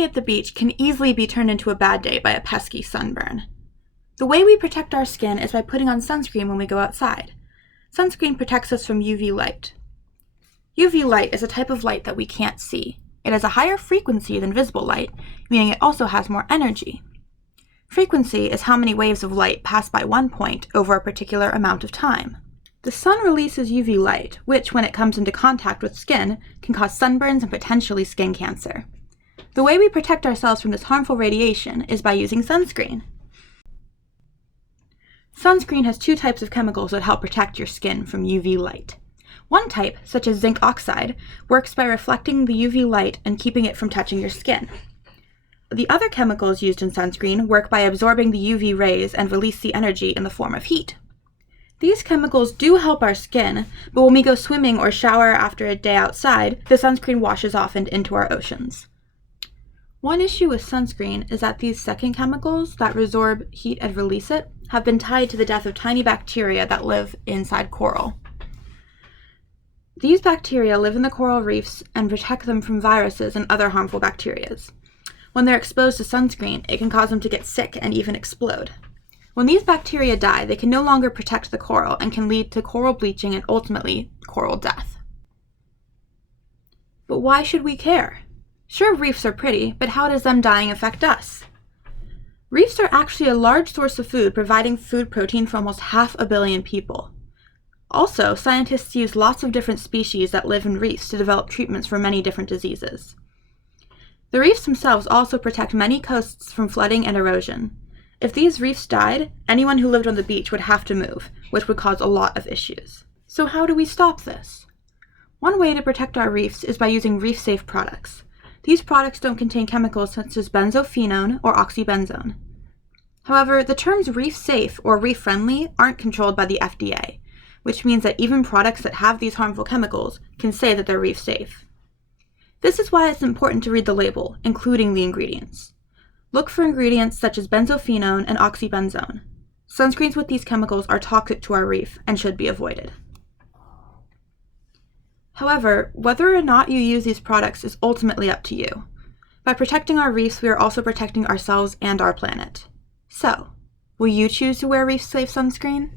At the beach can easily be turned into a bad day by a pesky sunburn. The way we protect our skin is by putting on sunscreen when we go outside. Sunscreen protects us from UV light. UV light is a type of light that we can't see. It has a higher frequency than visible light, meaning it also has more energy. Frequency is how many waves of light pass by one point over a particular amount of time. The sun releases UV light, which, when it comes into contact with skin, can cause sunburns and potentially skin cancer. The way we protect ourselves from this harmful radiation is by using sunscreen. Sunscreen has two types of chemicals that help protect your skin from UV light. One type, such as zinc oxide, works by reflecting the UV light and keeping it from touching your skin. The other chemicals used in sunscreen work by absorbing the UV rays and release the energy in the form of heat. These chemicals do help our skin, but when we go swimming or shower after a day outside, the sunscreen washes off and into our oceans. One issue with sunscreen is that these second chemicals that resorb heat and release it have been tied to the death of tiny bacteria that live inside coral. These bacteria live in the coral reefs and protect them from viruses and other harmful bacteria. When they're exposed to sunscreen, it can cause them to get sick and even explode. When these bacteria die, they can no longer protect the coral and can lead to coral bleaching and ultimately coral death. But why should we care? Sure, reefs are pretty, but how does them dying affect us? Reefs are actually a large source of food, providing food protein for almost 500 million people. Also, scientists use lots of different species that live in reefs to develop treatments for many different diseases. The reefs themselves also protect many coasts from flooding and erosion. If these reefs died, anyone who lived on the beach would have to move, which would cause a lot of issues. So how do we stop this? One way to protect our reefs is by using reef-safe products. These products don't contain chemicals such as benzophenone or oxybenzone. However, the terms reef-safe or reef-friendly aren't controlled by the FDA, which means that even products that have these harmful chemicals can say that they're reef-safe. This is why it's important to read the label, including the ingredients. Look for ingredients such as benzophenone and oxybenzone. Sunscreens with these chemicals are toxic to our reef and should be avoided. However, whether or not you use these products is ultimately up to you. By protecting our reefs, we are also protecting ourselves and our planet. So, will you choose to wear reef-safe sunscreen?